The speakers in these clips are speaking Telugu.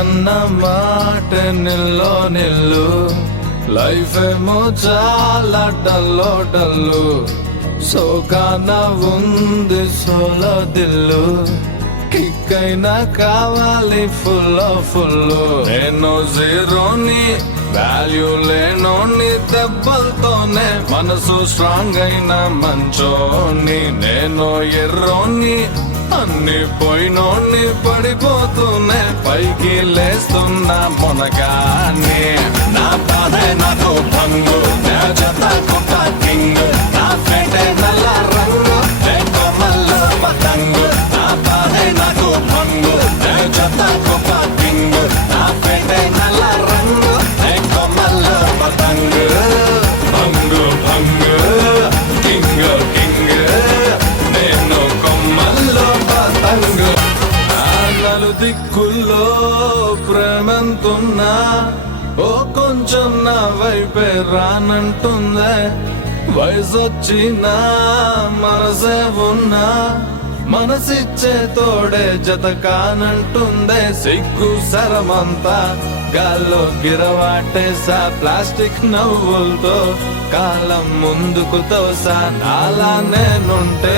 అన్న మాట నిల్లో నిల్లు, లైఫ్ ఏమో చాలా డల్లో డల్లు, సోకాన ఉంది సోలో దిల్లు, కిక్ అయినా కావాలి ఫుల్ ఫుల్. నేను జీరోని వాల్యూ లేనోని, దెబ్బలతోనే మనసు స్ట్రాంగ్ అయిన మంచోని. నేను ఎర్రోని అన్ని పోయినోని, పడిపోతూనే పైకి లేస్తున్నా మొనగాని. నా బాధే నాకు భంగు, నా జత కొత్త కింగ్, నా ఫేటే నల్ల రంగు, కొమ్మల్లో పతంగు. నా బాధే నాకు భంగు, నా జత కొత్త కింగ్, నా ఫేటే నల్ల రంగు, కొమ్మల్లో పతంగు. భంగు భంగు కింగ్ కింగ్, నేను కొమ్మల్లో పతంగు. నలు దిక్కుల్లో ప్రేమంతున్నా, ఓ కొంచెం నా వైపే రానంటుందే. వయసొచ్చినా మనసే ఉన్నా, మనసిచ్చే తోడే జత కానంటుందే. సిగ్గు సరమంతా గాల్లో గిరవాటేసా, ప్లాస్టిక్ నవ్వులతో కాలం ముందుకు తోసా. నాలా నేనుంటే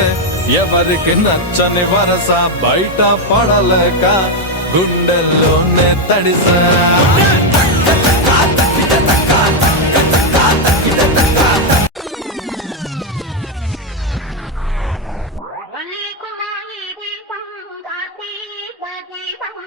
ఎవరికి నచ్చని వరస, బయట పడలేక గుండెల్లోనే తడిసా. దీపం